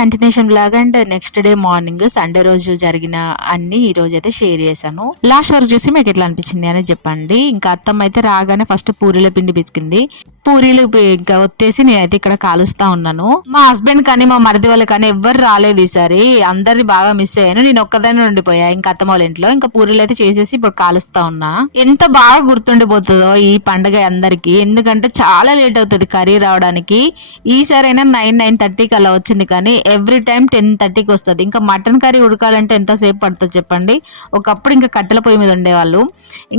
Continuation blog and next day morning Sunday రోజు జరిగిన అన్ని ఈ రోజు అయితే షేర్ చేశాను. లాస్ట్ వరకు చూసి మీకు ఎట్లా అనిపించింది అని చెప్పండి. ఇంకా అత్తమ్మ అయితే రాగానే ఫస్ట్ పూరీల పిండి పిసికింది. పూరీలు ఇంకా వచ్చేసి నేనైతే ఇక్కడ కాలుస్తా ఉన్నాను. మా హస్బెండ్ కానీ మా మరిది వాళ్ళు కానీ ఎవ్వరు రాలేదు ఈసారి. అందరిని బాగా మిస్ అయ్యాను. నేను ఒక్కదాన్ని ఉండిపోయా ఇంకా అత్తమ్మ వాళ్ళ ఇంట్లో. ఇంకా పూరీలు అయితే చేసేసి ఇప్పుడు కాలుస్తా ఉన్నా. ఎంత బాగా గుర్తుండిపోతుందో ఈ పండుగ అందరికి, ఎందుకంటే చాలా లేట్ అవుతుంది కర్రీ రావడానికి. ఈసారైనా 9:30కి అలా వచ్చింది, కానీ ఎవ్రీ టైం 10:30కి వస్తుంది. ఇంకా మటన్ కర్రీ ఉడకాలంటే ఎంతసేపు పడుతుంది చెప్పండి. ఒకప్పుడు ఇంకా కట్టెల పొయ్యి మీద ఉండేవాళ్ళు,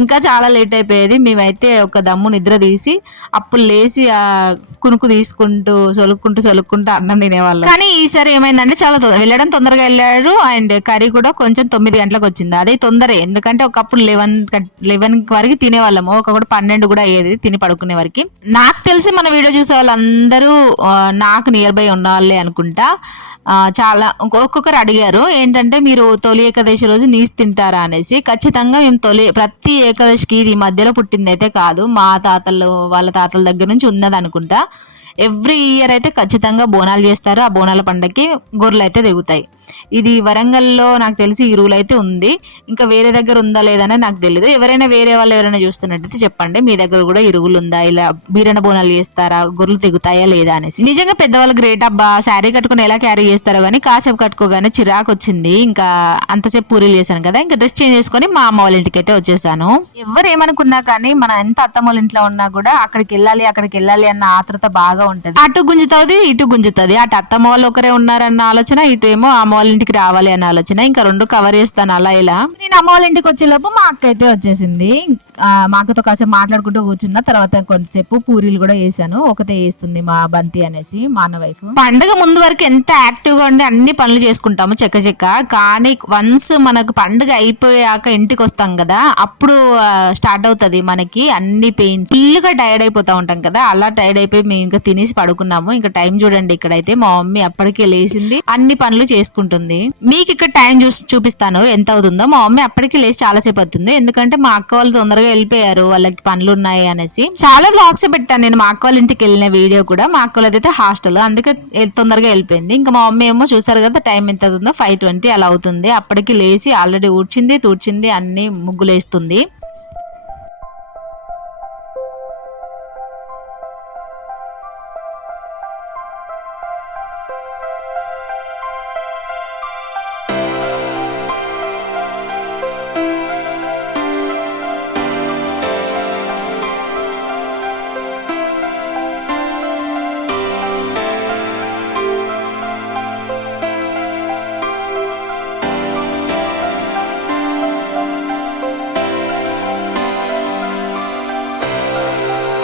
ఇంకా చాలా లేట్ అయిపోయేది. మేమైతే ఒక దమ్ము నిద్ర తీసి అప్పుడు లేచి ఆ కునుకు తీసుకుంటూ సొలుక్కుంటూ అన్నం తినేవాళ్ళు. కానీ ఈసారి ఏమైందంటే చాలా వెళ్ళడం తొందరగా వెళ్ళాడు, అండ్ కర్రీ కూడా కొంచెం 9 గంటలకు వచ్చింది. అదే తొందరే, ఎందుకంటే ఒకప్పుడు 11 వరకు తినేవాళ్ళము, ఒకప్పుడు 12 కూడా అయ్యేది తిని పడుకునే వరకు. నాకు తెలిసి మన వీడియో చూసే వాళ్ళందరూ నాకు నియర్ బై ఉన్న వాళ్ళే అనుకుంటా. చాలా ఒక్కొక్కరు అడిగారు ఏంటంటే మీరు తొలి ఏకాదశి రోజు నీసు తింటారా అనేసి. ఖచ్చితంగా మేము ప్రతి ఏకాదశికి ఇది మధ్యలో పుట్టింది అయితే కాదు, మా తాతలు వాళ్ళ తాతల దగ్గర నుంచి ఉన్నది అనుకుంటా. ఎవ్రీ ఇయర్ అయితే ఖచ్చితంగా బోనాలు చేస్తారు. ఆ బోనాల పండగకి గొర్రెలు అయితే దిగుతాయి. ఇది వరంగల్లో నాకు తెలిసి ఈ రూల్ అయితే ఉంది. ఇంకా వేరే దగ్గర ఉందా లేదని నాకు తెలియదు. ఎవరైనా వేరే వాళ్ళు ఎవరైనా చూస్తున్నట్టయితే చెప్పండి, మీ దగ్గర కూడా ఈ రూల్ ఉందా, ఇలా బీరణ బోనాలు చేస్తారా, గొర్రెలు తెగుతాయా లేదా అనేసి. నిజంగా పెద్దవాళ్ళు గ్రేట్ అబ్బా, శారీ కట్టుకుని ఎలా క్యారీ చేస్తారో కానీ కాసేపు కట్టుకోగానే చిరాకు వచ్చింది. ఇంకా అంతసేపు పూరీలు చేశాను కదా, ఇంకా డ్రెస్ చేంజ్ చేసుకొని మా అమ్మ వాళ్ళ ఇంటికి అయితే వచ్చేసాను. ఎవరు ఏమనుకున్నా కానీ మన ఎంత అత్తమ్మ వాళ్ళ ఇంట్లో ఉన్నా కూడా అక్కడికి వెళ్ళాలి అన్న ఆత్రత బాగా ఉంటది. అటు గుంజుతుంది ఇటు గుంజుతుంది. అటు అత్తమ్మ వాళ్ళు ఒకరే ఉన్నారన్న ఆలోచన, ఇటు ఏమో అమ్మ వాళ్ళ ఇంటికి రావాలి అన్న ఆలోచన. ఇంకా రెండు కవర్ చేస్తాను అలా ఇలా. నేను అమ్మ వాళ్ళ ఇంటికి వచ్చేలోపు మా అక్క అయితే వచ్చేసింది. మా అక్కతో కాసేపు మాట్లాడుకుంటూ కూర్చున్న తర్వాత కొంచెంసేపు పూరీలు కూడా వేసాను. ఒకతే వేస్తుంది మా బంతి అనేసి, మా అన్న వైఫ్. పండుగ ముందు వరకు ఎంత యాక్టివ్ గా ఉండి అన్ని పనులు చేసుకుంటాము చెక్క, కానీ వన్స్ మనకు పండుగ అయిపోయాక ఇంటికి వస్తాం కదా, అప్పుడు స్టార్ట్ అవుతుంది మనకి అన్ని పెయిన్స్. ఫుల్ గా టైర్డ్ అయిపోతా ఉంటాం కదా, అలా టైర్డ్ అయిపోయి మేము ఇంకా తినేసి పడుకున్నాము. ఇంకా టైం చూడండి, ఇక్కడైతే మా మమ్మీ అప్పటికే లేచింది, అన్ని పనులు చేసుకుంటుంది. మీకు ఇక్కడ టైం చూపిస్తాను ఎంత అవుతుందో. మా మమ్మీ అప్పటికి లేచి చాలా సేపు అవుతుంది, ఎందుకంటే మా అక్క వాళ్ళు తొందరగా వెళ్ళిపోయారు, వాళ్ళకి పనులు ఉన్నాయి అనేసి. చాలా బ్లాగ్స్ పెట్టాను నేను మా అక్క వాళ్ళ ఇంటికి వెళ్ళిన వీడియో కూడా. మా అక్క వాళ్ళదైతే హాస్టల్, అందుకే తొందరగా వెళ్ళిపోయింది. ఇంకా మా మమ్మీ ఏమో చూసారు కదా టైం ఎంత అవుతుందో, 5:20 అలా అవుతుంది. అప్పటికి లేచి ఆల్రెడీ తుడిచింది అన్ని ముగ్గులేస్తుంది.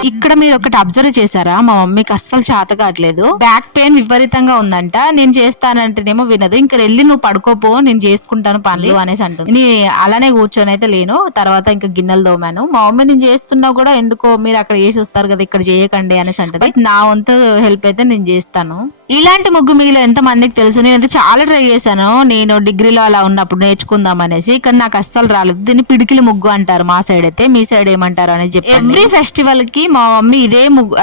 ఇక్కడ మీరు ఒకటి అబ్జర్వ్ చేశారా, మా మమ్మీకి అస్సలు చేత కావట్లేదు, బ్యాక్ పెయిన్ విపరీతంగా ఉందంట. నేను చేస్తానంటేనేమో వినదు. ఇంకా వెళ్ళి నువ్వు పడుకోపో, నేను చేసుకుంటాను పనులు అనేసి అంటుంది. నేను అలానే కూర్చొని అయితే లేను. తర్వాత ఇంకా గిన్నెలు తోమాను. మా మమ్మీ నేను చేస్తున్నా కూడా ఎందుకో మీరు అక్కడ చేసి వస్తారు కదా, ఇక్కడ చేయకండి అనేసి అంటది. నా వంతు హెల్ప్ అయితే నేను చేస్తాను. ఇలాంటి ముగ్గు మీలో ఎంత మందికి తెలుసు, నేనైతే చాలా ట్రై చేశాను. నేను డిగ్రీలో అలా ఉన్నప్పుడు నేర్చుకుందాం అనేసి, కానీ నాకు అస్సలు రాలేదు. దీన్ని పిడికిలి ముగ్గు అంటారు మా సైడ్ అయితే, మీ సైడ్ ఏమంటారు అని చెప్పి. ఎవ్రీ ఫెస్టివల్ కి మా మమ్మీ ఇదే ముగ్గు,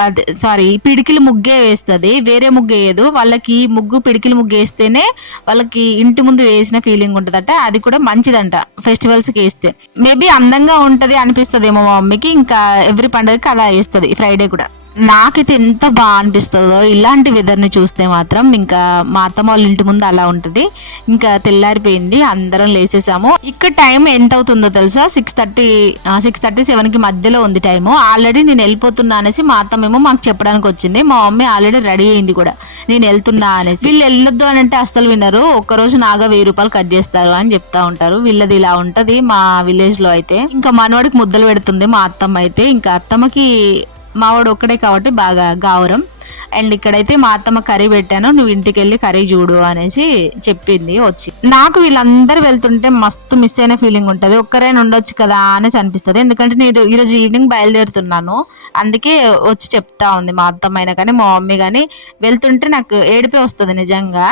పిడికిలి ముగ్గే వేస్తుంది, వేరే ముగ్గు వేయదు. వాళ్ళకి ముగ్గు పిడికిలి ముగ్గు వేస్తేనే వాళ్ళకి ఇంటి ముందు వేసిన ఫీలింగ్ ఉంటదట. అది కూడా మంచిదంట ఫెస్టివల్స్ కి వేస్తే. మేబీ అందంగా ఉంటది అనిపిస్తుంది ఏమో మా మమ్మీకి. ఇంకా ఎవ్రీ పండుగకి అలా వేస్తుంది, ఫ్రైడే కూడా. నాకైతే ఎంత బాగా అనిపిస్తుందో ఇలాంటి వెదర్ని చూస్తే మాత్రం. ఇంకా మా అత్తమ్మ వాళ్ళ ఇంటి ముందు అలా ఉంటుంది. ఇంకా తెల్లారిపోయింది, అందరం లేసేసాము. ఇక్కడ టైం ఎంత అవుతుందో తెలుసా, 6:30 7కి మధ్యలో ఉంది టైము. ఆల్రెడీ నేను వెళ్ళిపోతున్నా అనేసి మా అత్తమ్మేమో మాకు చెప్పడానికి వచ్చింది. మా మమ్మీ ఆల్రెడీ రెడీ అయింది కూడా, నేను వెళ్తున్నా అనేసి. వీళ్ళు వెళ్ళొద్దు అని అంటే అస్సలు వినరు. ఒక్కరోజు నాగా 1000 రూపాయలు కట్ చేస్తారు అని చెప్తా ఉంటారు. వీళ్ళది ఇలా ఉంటది మా విలేజ్ లో అయితే. ఇంకా మనవాడికి ముద్దలు పెడుతుంది మా అత్తమ్మ అయితే. ఇంకా అత్తమ్మకి మావాడు ఒక్కడే కాబట్టి బాగా గావురం. అండ్ ఇక్కడైతే మా అత్తమ్మ కర్రీ పెట్టాను, నువ్వు ఇంటికి వెళ్ళి కర్రీ చూడు అనేసి చెప్పింది వచ్చి. నాకు వీళ్ళందరూ వెళ్తుంటే మస్తు మిస్ అయిన ఫీలింగ్ ఉంటుంది. ఒక్కరైనా ఉండొచ్చు కదా అనేసి అనిపిస్తుంది, ఎందుకంటే నేను ఈరోజు ఈవినింగ్ బయలుదేరుతున్నాను. అందుకే వచ్చి చెప్తా ఉంది మా అత్తమ్మ అయినా కానీ మా మమ్మీ కానీ. వెళ్తుంటే నాకు ఏడిపే వస్తుంది నిజంగా.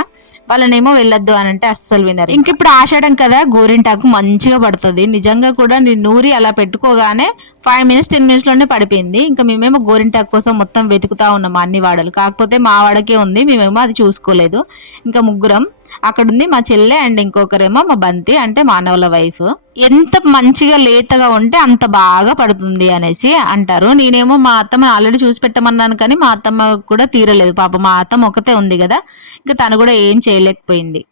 వాళ్ళనేమో వెళ్ళొద్దు అని అంటే అస్సలు వినరు. ఇంక ఇప్పుడు ఆషాఢం కదా, గోరింటాకు మంచిగా పడుతుంది. నిజంగా కూడా నేను నూరి అలా పెట్టుకోగానే 5 మినిట్స్ 10 మినిట్స్ లోనే పడిపోయింది. ఇంకా మేమేమో గోరింటాకు కోసం మొత్తం వెతుకుతా ఉన్నాము అన్ని వాడలు. కాకపోతే మా వాడకే ఉంది, మేమేమో అది చూసుకోలేదు. ఇంకా ముగ్గురం అక్కడ ఉంది, మా చెల్లె అండ్ ఇంకొకరేమో మా బంతి అంటే మానవుల వైఫ్. ఎంత మంచిగా లేతగా ఉంటే అంత బాగా పడుతుంది అనేసి అంటారు. నేనేమో మా అత్తమ్మ ఆల్రెడీ చూసి పెట్టమన్నాను, కానీ మా అత్తమ్మ కూడా తీరలేదు. పాప మా అత్తమ్మ ఒకతే ఉంది కదా, ఇంకా తను కూడా ఏం చేయలేకపోయింది.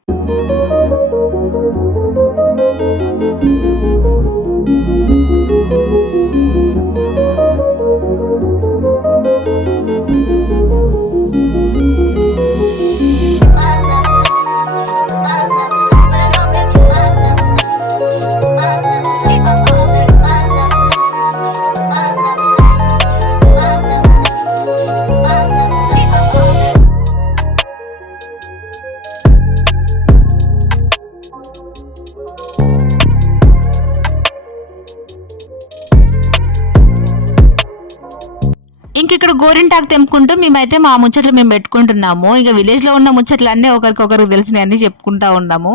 ఇంక ఇక్కడ గోరింటాకు తెంపుకుంటూ మేమైతే మా ముచ్చట్లు మేము పెట్టుకుంటున్నాము. ఇక విలేజ్ లో ఉన్న ముచ్చట్లు అన్నీ ఒకరికొకరికి తెలిసినవన్నీ చెప్పుకుంటా ఉన్నాము.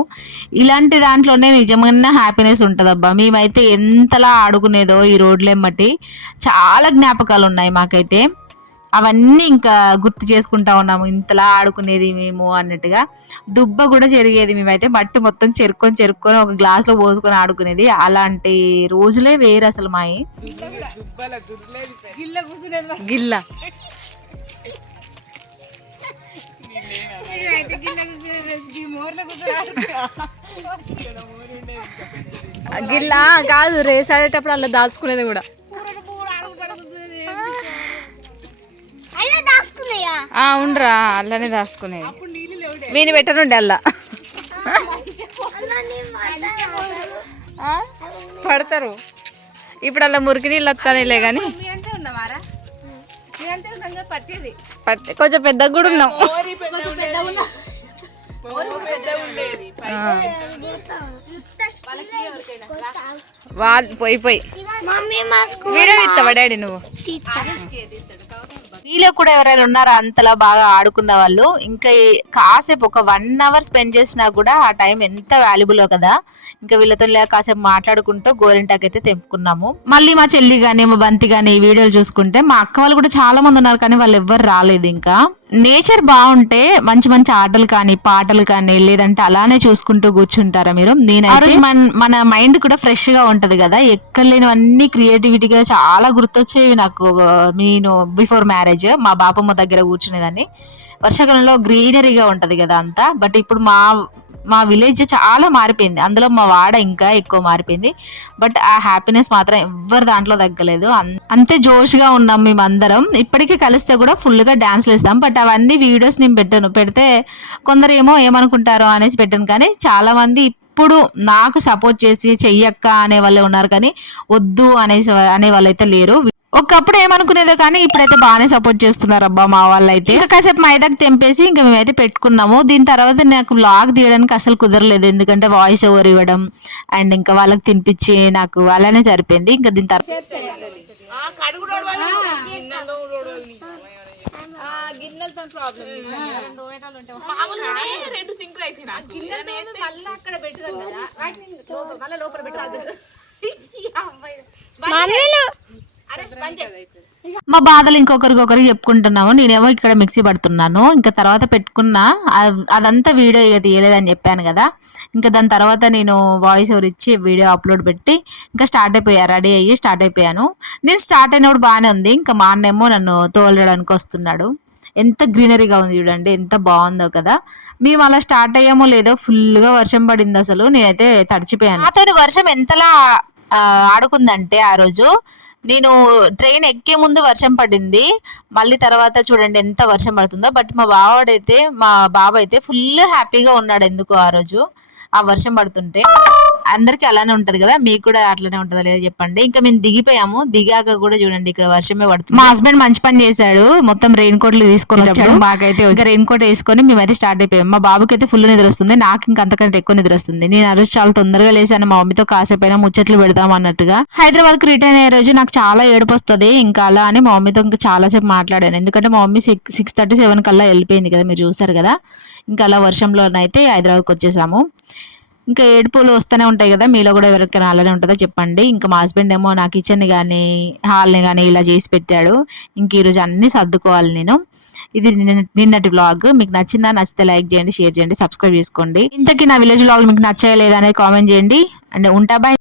ఇలాంటి దాంట్లోనే నిజమైన హ్యాపీనెస్ ఉంటదబ్బా. మేమైతే ఎంతలా ఆడుకునేదో ఈ రోడ్లెమ్మటి, చాలా జ్ఞాపకాలు ఉన్నాయి మాకైతే. అవన్నీ ఇంకా గుర్తు చేసుకుంటా ఉన్నాము, ఇంతలా ఆడుకునేది మేము అన్నట్టుగా. దుబ్బ కూడా జరిగేది, మేమైతే మట్టి మొత్తం చెరుక్కొని ఒక గ్లాస్ లో పోసుకొని ఆడుకునేది. అలాంటి రోజులే వేరు అసలు మాయి. గిల్ల గిల్లా కాదు, రేస్ ఆడేటప్పుడు అలా దాచుకునేది కూడా. ఉండరా అల్లనే దాచుకునేది, వీని పెట్టనుండే అల్లా పడతారు. ఇప్పుడు అలా మురికి నీళ్ళు వస్తానేలే కానీ కొంచెం పెద్దగా కూడా ఉన్నాం. వాళ్ళు పోయి వీడియో ఇస్తావా డాడీ నువ్వు? మీలో కూడా ఎవరైనా ఉన్నారా అంతలా బాగా ఆడుకున్న వాళ్ళు? ఇంకా కాసేపు ఒక 1 అవర్ స్పెండ్ చేసినా కూడా ఆ టైం ఎంత వాల్యుబుల్ కదా. ఇంకా వీళ్ళతో కాసేపు మాట్లాడుకుంటూ గోరింటాకు అయితే తెంపుకున్నాము. మళ్ళీ మా చెల్లి గానీ మా బంతి గానీ ఈ వీడియోలు చూసుకుంటే, మా అక్క వాళ్ళు కూడా చాలా మంది ఉన్నారు కానీ వాళ్ళు ఎవ్వరు రాలేదు. ఇంకా నేచర్ బాగుంటే మంచి మంచి ఆటలు కానీ పాటలు కానీ లేదంటే అలానే చూసుకుంటూ కూర్చుంటారా మీరు? నేను మన మైండ్ కూడా ఫ్రెష్ గా ఉంటది కదా. ఎక్కలేనివన్నీ క్రియేటివిటీగా చాలా గుర్తొచ్చేవి నాకు. నేను బిఫోర్ మ్యారేజ్ మా బాపమ్మ దగ్గర కూర్చునేదాన్ని. వర్షాకాలంలో గ్రీనరీగా ఉంటది కదా అంతా. బట్ ఇప్పుడు మా విలేజ్ చాలా మారిపోయింది, అందులో మా వాడ ఇంకా ఎక్కువ మారిపోయింది. బట్ ఆ హ్యాపీనెస్ మాత్రం ఎవ్వరు దాంట్లో తగ్గలేదు. అంతే జోష్గా ఉన్నాం మేమందరం. ఇప్పటికీ కలిస్తే కూడా ఫుల్గా డాన్స్లు వేస్తాం. బట్ అవన్నీ వీడియోస్ నేను పెడితే కొందరు ఏమనుకుంటారో అనేసి పెట్టాను. కానీ చాలా మంది ఇప్పుడు నాకు సపోర్ట్ చేసి చెయ్యక్క అనే వాళ్ళే ఉన్నారు, కానీ వద్దు అనే వాళ్ళైతే లేరు. ఒకప్పుడు ఏమనుకునేదో కానీ ఇప్పుడైతే బాగానే సపోర్ట్ చేస్తున్నారు అబ్బా మా వాళ్ళు అయితే. ఇంకా కాసేపు మైదాకు తెంపేసి ఇంకా మేమైతే పెట్టుకున్నాము. దీని తర్వాత నాకు వ్లాగ్ తీయడానికి అసలు కుదరలేదు, ఎందుకంటే వాయిస్ ఓవర్ ఇవ్వడం అండ్ ఇంకా వాళ్ళకి తినిపించి నాకు అలానే సరిపోయింది. ఇంకా దీని తర్వాత మా బాధలు ఇంకొకరికొకరు చెప్పుకుంటున్నాము. నేనేమో ఇక్కడ మిక్సీ పడుతున్నాను. ఇంకా తర్వాత పెట్టుకున్నా, అదంతా వీడియో ఇక తీయలేదని చెప్పాను కదా. ఇంకా దాని తర్వాత నేను వాయిస్ ఓవర్ ఇచ్చి వీడియో అప్లోడ్ పెట్టి ఇంకా రెడీ అయ్యి స్టార్ట్ అయిపోయాను. నేను స్టార్ట్ అయినప్పుడు బాగానే ఉంది. ఇంకా మా అన్నేమో నన్ను తోలడానికి వస్తున్నాడు. ఎంత గ్రీనరీగా ఉంది చూడండి, ఎంత బాగుందో కదా. మేము అలా స్టార్ట్ అయ్యామో లేదో ఫుల్గా వర్షం పడింది. అసలు నేనైతే తడిచిపోయాను. నాతో వర్షం ఎంతలా ఆడుకుందంటే ఆ రోజు నేను ట్రైన్ ఎక్కే ముందు వర్షం పడింది, మళ్ళీ తర్వాత చూడండి ఎంత వర్షం పడుతుందో. బట్ మా బాబు అయితే ఫుల్ హ్యాపీగా ఉన్నాడు ఎందుకో ఆ రోజు ఆ వర్షం పడుతుంటే. అందరికి అలానే ఉంటది కదా, మీకు కూడా అట్లనే ఉంటదా లేదా చెప్పండి. ఇంకా మేము దిగిపోయాము, దిగాక కూడా చూడండి ఇక్కడ వర్షమే పడుతుంది. మా హస్బెండ్ మంచి పని చేశాడు, మొత్తం రెయిన్ కోట్లు తీసుకొని వచ్చాడు. మాకైతే రెయిన్ కోట్ వేసుకొని మేమైతే స్టార్ట్ అయిపోయాం. మా బాబుకి అయితే ఫుల్ నిద్ర వస్తుంది, నాకు ఇంకా అంతకంటే ఎక్కువ నిద్ర వస్తుంది. నేను ఆ రోజు చాలా తొందరగా లేసాను, మా మమ్మీతో కాసేపైనా ముచ్చట్లు పెడదాం అన్నట్టుగా. హైదరాబాద్ కు రిటర్న్ అయ్యే రోజు నాకు చాలా ఏడుపు వస్తుంది, ఇంకా అలా అని మా మమ్మీతో ఇంకా చాలాసేపు మాట్లాడాను. ఎందుకంటే మా మమ్మీ 6:37 కల్లా వెళ్ళిపోయింది కదా, మీరు చూసారు కదా. ఇంకా అలా వర్షంలోనైతే హైదరాబాద్కి వచ్చేసాము. ఇంకా ఏడుపులు వస్తూనే ఉంటాయి కదా, మీలో కూడా ఎవరికైనా అలానే ఉంటుందో చెప్పండి. ఇంకా మా హస్బెండ్ ఏమో నా కిచెన్ని కానీ హాల్ని కానీ ఇలా చేసి పెట్టాడు. ఇంక ఈరోజు అన్నీ సర్దుకోవాలి నేను. ఇది నిన్నటి వ్లాగ్. మీకు నచ్చిందా? నచ్చితే లైక్ చేయండి, షేర్ చేయండి, సబ్స్క్రైబ్ చేసుకోండి. ఇంతకీ నా విలేజ్ వ్లాగ్ మీకు నచ్చాయా లేదా అనేది కామెంట్ చేయండి. అండ్ ఉంటా, బాయ్.